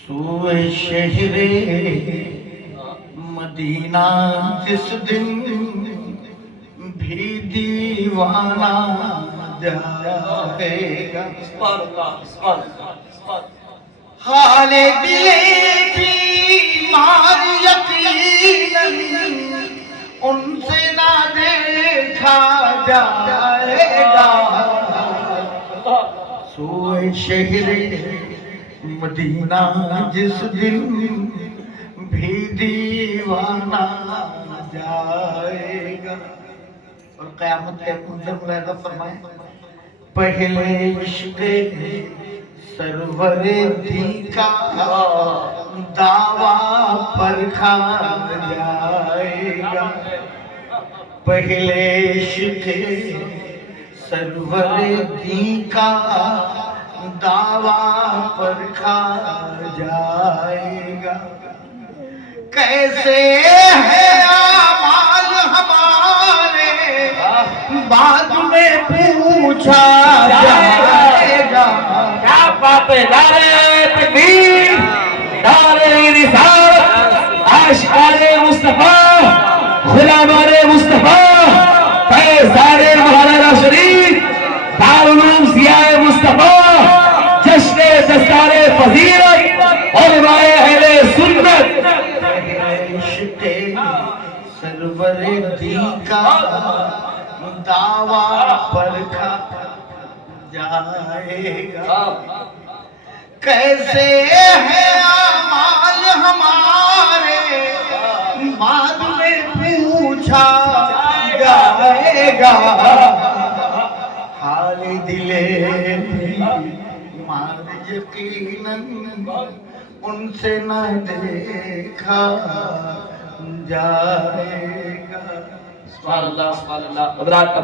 سوئے شہر مدینہ جس دن بھی دیوانہ جائے گا حال دل بیمار یقیناً ان سے نہ دیکھا جائے گا سوئے شہر مدینہ جس دن بھی دیوانہ جائے گا اور قیامت کے منظر ملاحظہ فرمائیں پہلے عشق سرور دی کا دعویٰ پرکھا جائے گا پہلے عشق سرور دی کا دعویٰ پرکھا جائے گا کیسے ہیں اعمال ہمارے بعد میں پوچھا جائے گا کیا بات ہے نعرہ تکبیر نعرہ رسالت عاشقان مصطفیٰ غلامان مصطفیٰ فیضان مولانا شریف دارالعلوم ضیاء مصطفیٰ جشن دستار فضیلت علماء اہل سنت عشق سرور دی کا دعویٰ پرکھا جائے گا کیسے ہیں اعمال ہمارے بعد میں پوچھا جائے گا حال دل بیمار یقیناً ان سے نہ دیکھا جائے گا سبحان اللہ حضرات